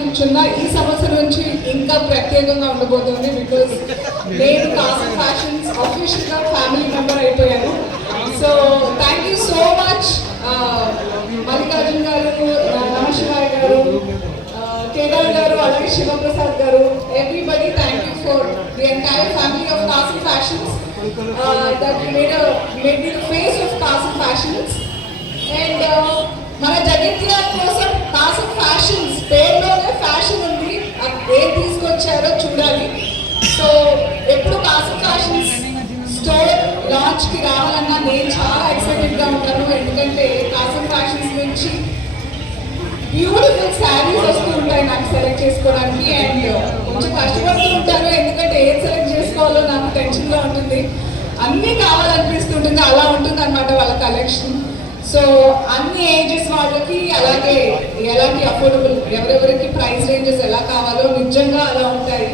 నుంచున్నా ఈ సంవత్సరం నుంచి ఇంకా ప్రత్యేకంగా ఉండబోతుంది. బికాస్ నేను కాసం ఫ్యాషన్స్ ఆఫీషియల్గా ఫ్యామిలీ మెంబర్ అయిపోయాను. So thank you so much Mallikarjun గారు, నమశివాయ్ గారు, కేదార్ గారు, అలాగే శివప్రసాద్ గారు, everybody thank you for the entire family of Kasam fashions that made me the face of Kasam fashions. And మన జగిత్యాల కోసం కాసం ఫ్యాషన్స్ పేరులోనే ఫ్యాషన్ ఉంది, ఏం తీసుకొచ్చారో చూడాలి. సో ఎప్పుడు కాసం ఫ్యాషన్స్ స్టోర్ లాంచ్కి రావాలన్నా నేను చాలా ఎక్సైటెడ్గా ఉంటాను. ఎందుకంటే కాసం ఫ్యాషన్స్ నుంచి బ్యూటిఫుల్ శారీస్ వస్తూ ఉంటాయి నాకు సెలెక్ట్ చేసుకోవడానికి. అండ్ కొంచెం కష్టపడుతూ ఉంటాను, ఎందుకంటే ఏం సెలెక్ట్ చేసుకోవాలో నాకు టెన్షన్గా ఉంటుంది, అన్నీ కావాలనిపిస్తుంటుంది. అలా ఉంటుంది అనమాట వాళ్ళ కలెక్షన్. సో అన్ని ఏజెస్ వాళ్ళకి, అలాగే ఎలాంటి అఫోర్డబుల్, ఎవరెవరికి ప్రైస్ రేంజెస్ ఎలా కావాలో నిజంగా అలా ఉంటాయి.